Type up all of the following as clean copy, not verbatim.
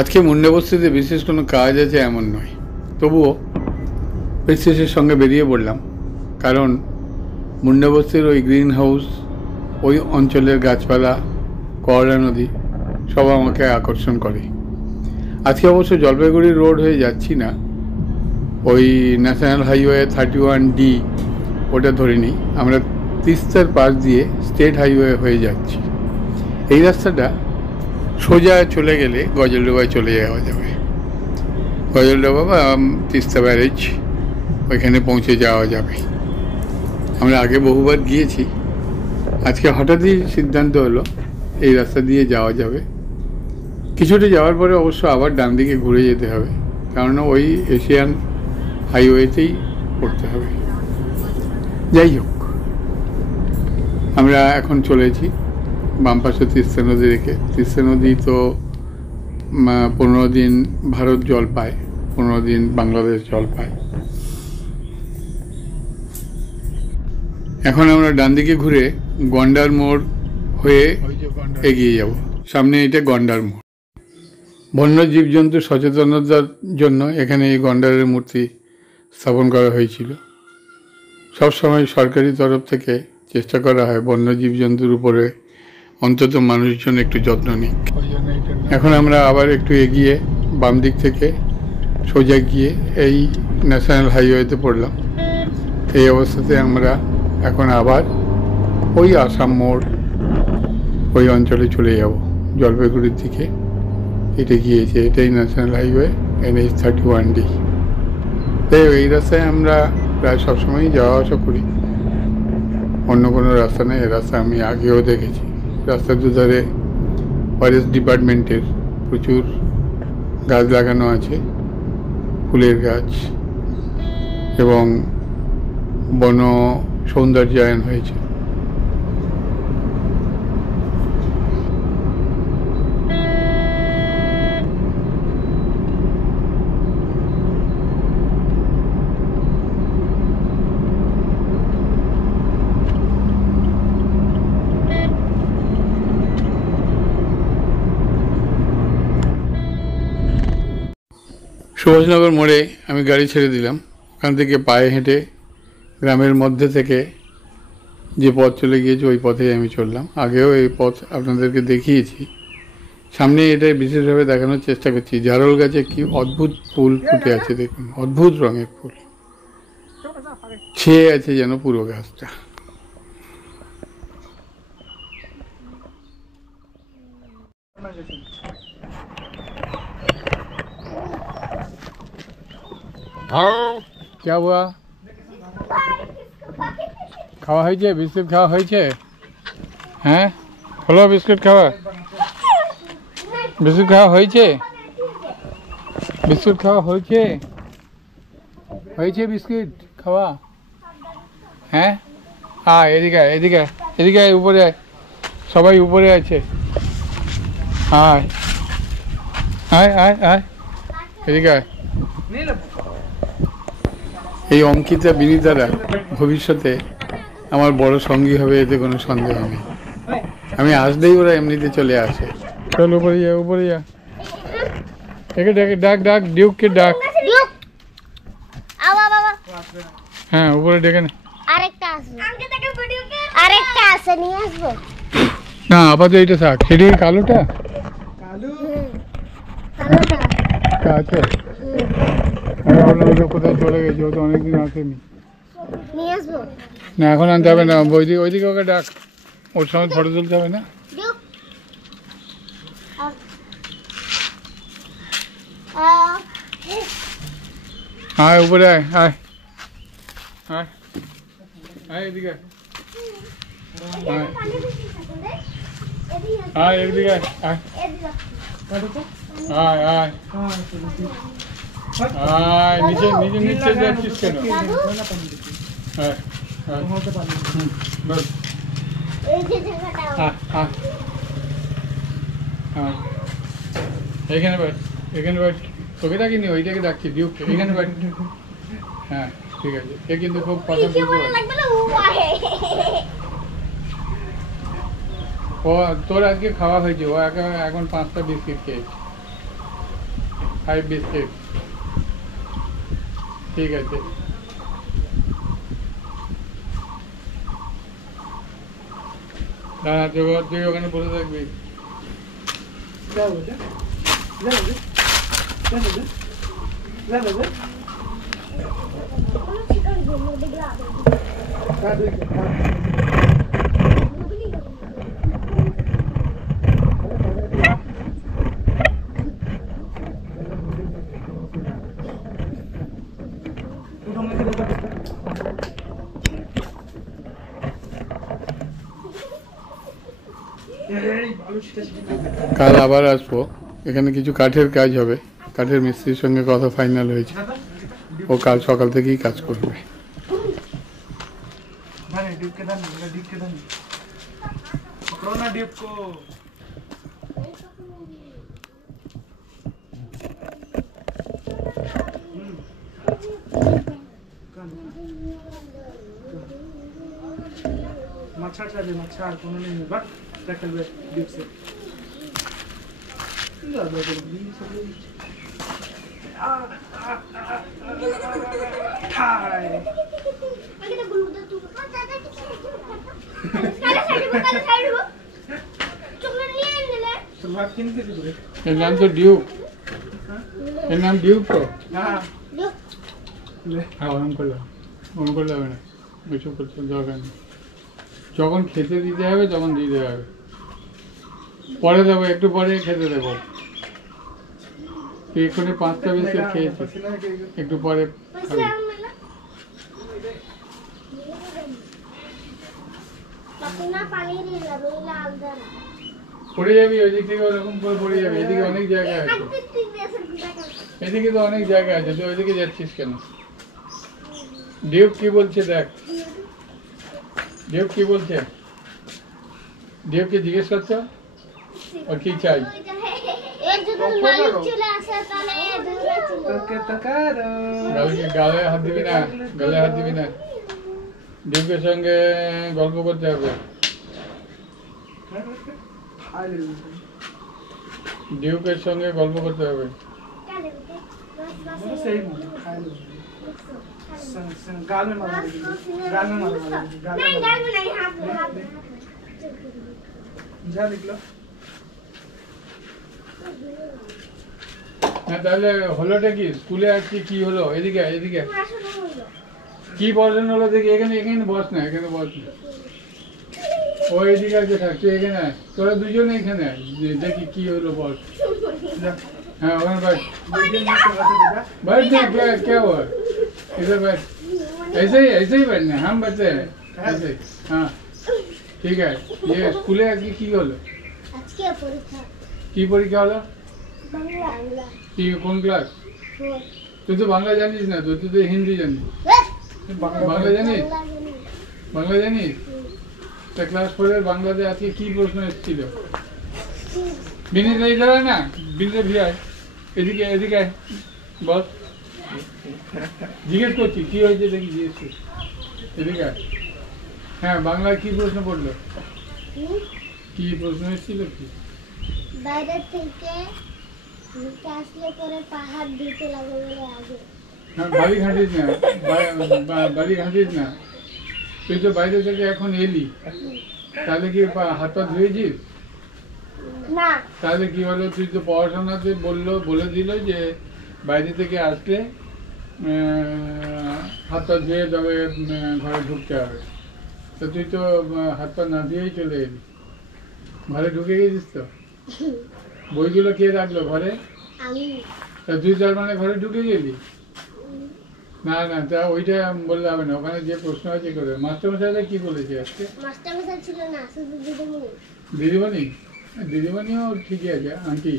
আজকে মুন্ডাবস্তিতে বিশেষ কোনো কাজ আছে এমন নয়, তবুও বিশেষের সঙ্গে বেরিয়ে পড়লাম। কারণ মুন্ডাবস্তির ওই গ্রিন হাউস, ওই অঞ্চলের গাছপালা, করলা নদী সব আমাকে আকর্ষণ করে। আজকে অবশ্য জলপাইগুড়ি রোড হয়ে যাচ্ছি না, ওই ন্যাশনাল হাইওয়ে 31D ওটা ধরে নিই, আমরা তিস্তার পাশ দিয়ে স্টেট হাইওয়ে হয়ে যাচ্ছি। এই রাস্তাটা সোজা চলে গেলে গজলডোবায় চলে যাওয়া যাবে। গজলডোবা বা তিস্তা ব্যারেজ, ওইখানে পৌঁছে যাওয়া যাবে। আমরা আগে বহুবার গিয়েছি, আজকে হঠাৎই সিদ্ধান্ত হলো এই রাস্তা দিয়ে যাওয়া যাবে। কিছুটা যাওয়ার পরে অবশ্য আবার ডান দিকে ঘুরে যেতে হবে, কারণ ওই এশিয়ান হাইওয়েতেই পড়তে হবে। যাই হোক, আমরা এখন চলেছি বাম পাশে তিস্তা নদী রেখে। তিস্তা নদী তো 15 দিন ভারত জল পায়, 15 দিন বাংলাদেশ জল পায়। এখন আমরা ডান দিকে ঘুরে গন্ডার মোড় হয়ে এগিয়ে যাব। সামনে এটা গন্ডার মোড়। বন্য জীবজন্তু সচেতনতার জন্য এখানে এই গন্ডারের মূর্তি স্থাপন করা হয়েছিল। সবসময় সরকারি তরফ থেকে চেষ্টা করা হয় বন্য জীবজন্তুর উপরে অন্তত মানুষজন একটু যত্ন নিক। এখন আমরা আবার একটু এগিয়ে বাম দিক থেকে সোজা গিয়ে এই ন্যাশনাল হাইওয়েতে পড়লাম। এই অবস্থাতে আমরা এখন আবার ওই আসাম মোড় ওই অঞ্চলে চলে যাব, জলপাইগুড়ির দিকে। এটা গিয়েছে, এটাই ন্যাশনাল হাইওয়ে NH 31D। তাই এই রাস্তায় আমরা প্রায় সবসময়ই যাওয়া আসা করি, অন্য কোনো রাস্তা নেই। এই রাস্তা আমি আগেও দেখেছি। রাস্তার দুধারে ফরেস্ট ডিপার্টমেন্টের প্রচুর গাছ লাগানো আছে, ফুলের গাছ, এবং বন সৌন্দর্যায়ন হয়েছে। সুভাষনগর মোড়ে আমি গাড়ি ছেড়ে দিলাম। ওখান থেকে পায়ে হেঁটে গ্রামের মধ্যে থেকে যে পথ চলে গিয়েছে ওই পথেই আমি চললাম। আগেও এই পথ আপনাদেরকে দেখিয়েছি। সামনে এটাই বিশেষভাবে দেখানোর চেষ্টা করছি। জারল গাছে কি অদ্ভুত ফুল ফুটে আছে, দেখুন, অদ্ভুত রঙের ফুল, ছেয়ে আছে যেন পুরো গাছটা। क्या हुआ? খাওয়া হয়েছে? বিস্কুট খাওয়া হয়েছে? হ্যাঁ, হলো বিস্কুট খাওয়া? বিস্কুট খাওয়া হয়েছে? বিস্কুট খাওয়া হয়েছে? হয়েছে বিস্কুট খাওয়া? হ্যাঁ, হ্যাঁ, এদিকে এদিকে এদিকে উপরে, সবাই উপরে আছে। আয় আয় আয় আয়, এদিকে আয়। এই অঙ্কিতা বিনীতারা ভবিষ্যতে আমার বড় সঙ্গী হবে, এতে কোনো সন্দেহ নেই। আমি আসলেই ওরা এমনিতে চলে আসে। চল উপরে যা, উপরে যা। একে ডাকে, ডাক ডাক, ডিউককে ডাক। হ্যাঁ, উপরে ডেকে না। না, আপাতত এইটা থাক। সেটি কালোটা আছে, কোথায় চলে গেছে, ও তো অনেকদিন আসেনি। না, এখন আনতে হবে না। ওইদিকে ওকে ডাক, ওর সঙ্গে ফটো তুলতে হবে না। আয় উপরে আয়, আয় আয় আয়, এদিকে আয়, আয় এদিকে আয়, আয় আয় আয় আয়, নিচে নিচে নিচে যাচ্ছিস কেন? হ্যাঁ, এখানে বাট, এখানে বাট। তোকে ডাকিনি, ওইটাকে ডাকছি, ডিউককে। এখানে বাট। হ্যাঁ, ঠিক আছে। এ কিন্তু খুব কথা বলতে পারে। ও তোর আজকে খাওয়া হয়েছে, ও এখন 5টা বিস্কিট খেয়েছে। 5 বিস্কিট ঠিক আছে। দাঁড়া, তুই ওখানে বসে থাকবি। কাল আবার আসবো, এখানে কিছু কাঠের কাজ হবে, কাঠের মিস্ত্রির সঙ্গে কথা ফাইনাল হয়েছে, ও কাল সকাল থেকেই কাজ করবে। मच्छर चले मच्छर कोनो नहीं है बट रखल बे डिप से ज्यादा जल्दी सब हाय आगे तो गुलू तू दादा काला साइड वो चॉकलेट ले ले शुरुआत किन से करे এর নাম তো ডিউক, এর নাম ডিউক তো। हां ले হ্যাঁ, ওরম করলে হবে না, কিছু করতে দরকার নেই। যখন খেতে দিতে হবে তখন দিতে হবে, পরে দেবো, একটু পরে খেতে দেবো। তুই এক্ষুনি 5টা বিস্কিট খেয়েছিস, একটু পরে খাবি। পড়ে যাবি ওই দিক থেকে, ওরকম করে পড়ে যাবি। এদিকে অনেক জায়গা আছে, এদিকে তো অনেক জায়গা আছে, তুই ওইদিকে যাচ্ছিস কেন? ডিউক কি বলছে দেখ, ডিউক কি বলছে, ডিউককে জিজ্ঞেস করছো और কি চাই। গালে হাত দিবি না, গালে হাত দিবি না। ডিউকের সঙ্গে গল্প করতে হবে, ডিউকের সঙ্গে গল্প করতে হবে। गाल में मारो, गाल में मारो, नहीं गाल में नहीं, हाथ में जा निकलो। না তাহলে হলোটা কি, স্কুলে আজকে কি হলো? এদিকে এদিকে কি পড়াশোনা হলো দেখি। এখানে এখানে বস না, এখানে বস না, ও এদিকে আছে থাক, তুই এখানে আয়, তোরা দুজনে এখানে আয়, দেখি কি হলো বস। हाँ वहाँ बैठ बैठ ना, क्या हुआ, इधर बैठ, ऐसे ही बैठना, हम बच्चे हैं ऐसे। हाँ ठीक है। ये स्कूले आके की হলো, আজকে পরীক্ষা। কি পরীক্ষা হলো? বাংলা। কি কোন ক্লাস? তুই তো বাংলা জানিস না, তুই তো হিন্দি জানিস। বাংলা জানিস? বাংলা জানিস? তা ক্লাস 4 এর বাংলাতে আজকে কি প্রশ্ন এসেছিল? বিনীত ইধর আয় না, বিনীত ভি আয়, এদিকে এদিকে আয়, বস। জিজ্ঞেস করছি কি হয়েছে দেখি, জিজ্ঞেস করছি, এদিকে আয়। হ্যাঁ, বাংলায় কি প্রশ্ন পড়লো, কি প্রশ্ন এসেছিল? কি বাইরে থেকে আসলে পরে পাহাড় দিতে লাগে বলে আগে। হ্যাঁ, বাড়ি ঘাঁটিস না, বাড়ি ঘাঁটিস না। তুই তো বাইরে থেকে এখন এলি, তাহলে কি হাত পা ধুয়েছিস? না। তাহলে কি হলো, তুই তো পড়াশোনাতে বলে দিল যে বাইরে থেকে আসলে হাত পা ধুয়ে তবে ঘরে ঢুকতে হবে। তো তুই তো হাত পা না ধুয়েই চলে এলি, ঘরে ঢুকে গেছিস তো। বইগুলো কে রাখলো ঘরে? আমি। তা তুই তার মানে ঘরে ঢুকে গেলি? না না, তা ওইটা বললে হবে না, ওখানে যে প্রশ্ন আছে করে। মাস্টারমশাইরা কি বলেছে আজকে? মাস্টারমশাই ছিল না, শুধু দিদিমণি। দিদিমণি? দিদিমণিও ঠিকই আছে, আন্টি।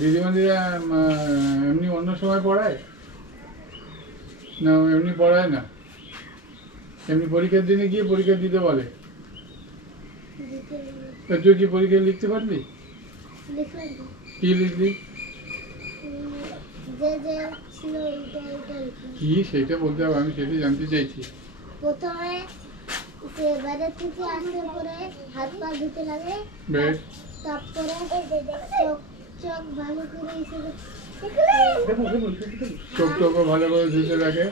দিদিমণিরা এমনি অন্য সময় পড়ায় না, এমনি পড়ায় না, এমনি পরীক্ষার দিনে গিয়ে পরীক্ষা দিতে বলে। তা তুই কি পরীক্ষা লিখতে পারলি? কি লিখলি? কি সেটা বলতে হবে, আমি সেটা জানতে চাইছি। প্রথমে বাইরে থেকে আসলে পরে হাত পা ধুতে লাগে, বেশ। তারপরে চোখ ভালো করে চোখ টোকও ভালো করে ধুতে রাখে।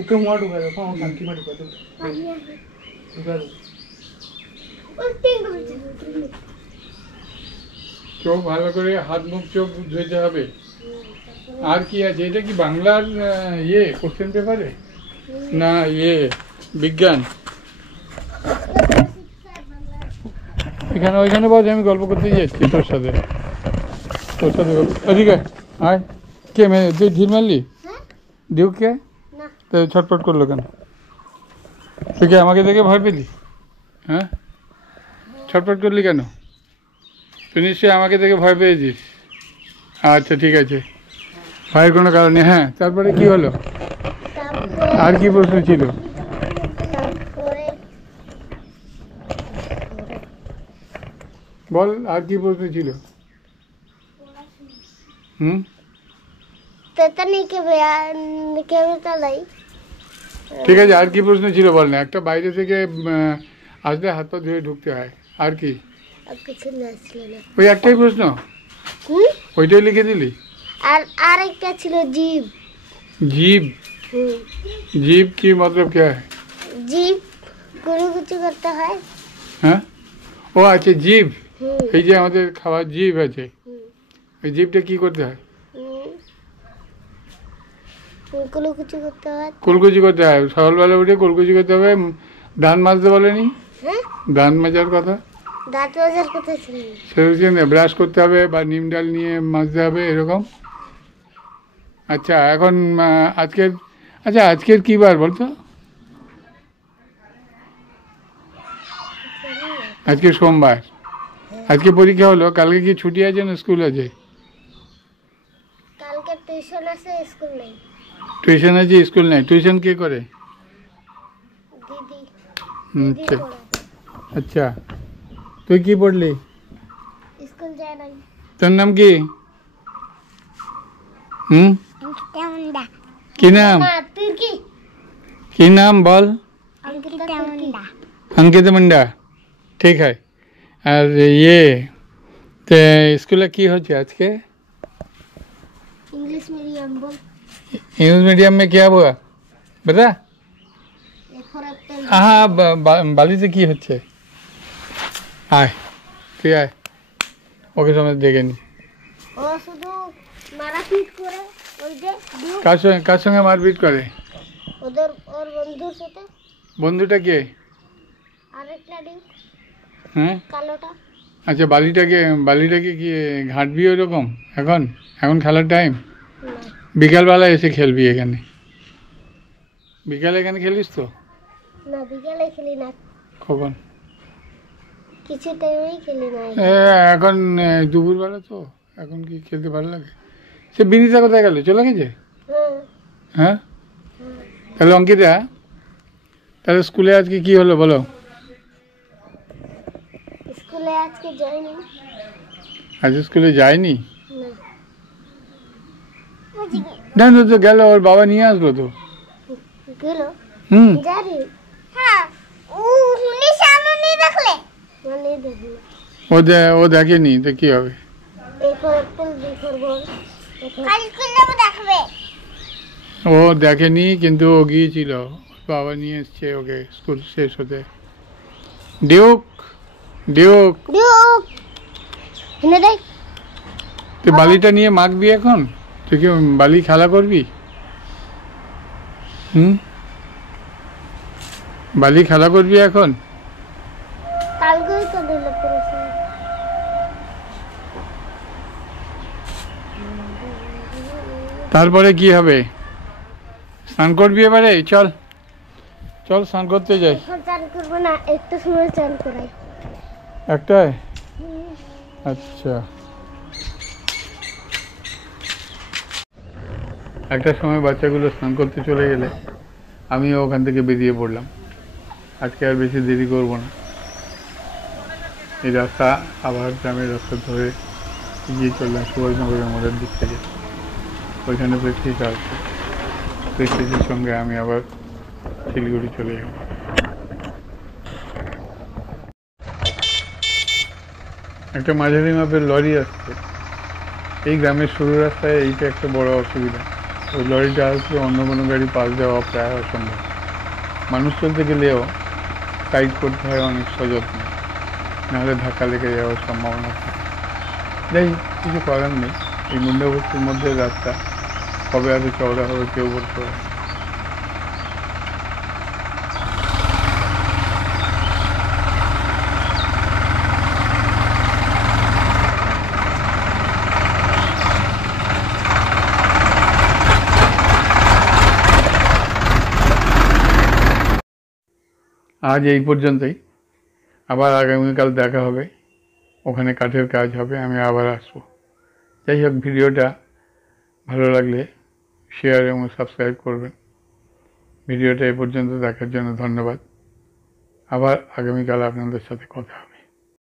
ऊपर मुआ ढुका दो, पाँव शांति में ढुका दो, ढुका दो। চোখ ভালো করে হাত মুখ চোখ ধুতে হবে। আর কি আছে? এটা কি বাংলার ইয়ে কোশ্চেন পেপারে না ইয়ে বিজ্ঞান? এখানে ওইখানে বল, আমি গল্প করতে যাচ্ছি তোর সাথে এদিকে আয়। কে মেয়ে তুই ঢিল মারলি? দিউ কে? তো ছটপট করলো কেন? তুই কি আমাকে দেখে ভয় পেলি? হ্যাঁ, ছটপট করলি কেন? তুই নিশ্চয়ই আমাকে দেখে ভয় পেয়েছিস। আচ্ছা ঠিক আছে, ভয়ের কোনো কারণ নেই। হ্যাঁ, তারপরে কি হলো? আর কি প্রশ্ন ছিল? বল, আর কি প্রশ্ন ছিল? ঠিক আছে, আর কি প্রশ্ন ছিল বল না। একটা বাইরে থেকে আসলে হাত পা ধুয়ে ঢুকতে হয়, আর কি? ওই একটাই প্রশ্ন, ওইটাই লিখে দিলি? আর একটা ছিল জীব। जीव? जीव की मतलब क्या है? जीव गुरु कुछ करता है। हाँ, ও আচ্ছা জীব। এই যে আমাদের খাওয়ার জীব আছে, এই জীবটা কি করতে হয়? কুলকুচি করতে হয়। কুলকুচি করতে হয়, সকালবেলা উঠে কুলকুচি করতে হবে। দাঁত মাজতে বলেনি? দাঁত মাজার কথা, দাঁত মাজার কথা ছিল সেরকম ব্রাশ করতে হবে বা নিম ডাল নিয়ে মাজতে হবে, এরকম। আচ্ছা এখন আজকের কি বার বলতো? আজকে সোমবার। আজকে পরীক্ষা হলো, কালকে কি ছুটি আছে না স্কুল আছে? কালকে টিউশন আছে, স্কুল নেই। টিউশন আছে, স্কুল নেই। টিউশন কে করে? দিদি। আচ্ছা আচ্ছা, তুই কি পড়লি? স্কুল যায় না। তোর নাম কি? কি नाम? की नाम बोल? अंकित मुंडा। ठीक है। और ये तो स्कूल की हो आज के? इंग्लिश मीडियम बोल। इंग्लिश मीडियम में क्या हुआ बता? हाँ, बाली से की होच्छे? आय তুই আয়, ওকে সময় দেখে নি। ও শুধু মারাপিট করে, ওই যে কার সঙ্গে মারপিট করে? ওর বন্ধুর সাথে। বন্ধুটা কে? আরেকটা ডিম। হ্যাঁ, কালোটা। আচ্ছা, বালিটাকে কি ঘাঁটবি ওরকম? এখন খেলার টাইম? বিকালবেলা এসে খেলবি এখানে। বিকালে এখানে খেলিস তো? না, বিকালে খেলি না। কখন? কিছু টাইমেই খেলি না। এখন দুপুরবেলা তো, এখন কি খেলতে ভালো লাগে? সে বিনিতা কোথায় গেল? চলে গেছে? হ্যাঁ, তাহলে অঙ্কিতা, তাহলে স্কুলে আজকে কি হলো বলো? স্কুলে আজকে যাইনি। আজ স্কুলে যায়নি? না। না তো গেল, ওর বাবা নিয়ে আসলো তো। গেল? জানি। হ্যাঁ, উনি সামনে নিয়ে দেখলে? মানে দেখি ও দেখেনি তো কি হবে? এরপর একটা দেখর বল। কালকে যাবো দেখবে। ও দেখেনি, কিন্তু ও গিয়েছিল, বাবা নিয়ে এসছে ওকে স্কুল শেষ হতে। ডিউক ডিউক ডিউক এনে দেখ। তুই বালিটা নিয়ে মাখবি এখন? তুই কি বালি খেলা করবি? বালি খেলা করবি এখন? কালকেই তো দিল পড়েছে। তারপরে কি হবে? স্নান করবি এবারে? চল স্নান করতে যাই। এখন চান করবো না, একটু সময় চান করাই। একটাই? আচ্ছা, একটা সময় বাচ্চাগুলো স্নান করতে চলে গেলে আমিও ওখান থেকে বেরিয়ে পড়লাম। আজকে আর বেশি দেরি করব না। এই রাস্তা আবার গ্রামের রাস্তা ধরে এগিয়ে চললাম সুভাষনগরের মোড়ের দিক থেকে। ওইখানে প্রেস্টিজটা আছে, প্রেস্টিজের সঙ্গে আমি আবার শিলিগুড়ি চলে যাব। একটা মাঝারি মাপের লরি আসছে। এই গ্রামের সরু রাস্তায় এইটা একটা বড় অসুবিধা। ওই লরিটা আসলে অন্য কোনো গাড়ি পাস দেওয়া প্রায় অসম্ভব। মানুষ চলতে গেলেও সাইড করতে হয় অনেক সযত্নে, নাহলে ধাক্কা লেগে যাওয়ার সম্ভাবনা থাকে। যাই হোক, কিছু করার নেই। এই মুন্ডাবস্তির মধ্যে রাস্তা কবে আরো চওড়া হবে কেউ বলতে পারে। আজ এই পর্যন্তই। আবার আগামীকাল দেখা হবে, ওখানে কাঠের কাজ হবে, আমি আবার আসবো। যাই হোক, ভিডিওটা ভালো লাগলে শেয়ার এবং সাবস্ক্রাইব করবেন। ভিডিওটা এ পর্যন্ত দেখার জন্য ধন্যবাদ। আবার আগামীকাল আপনাদের সাথে কথা হবে।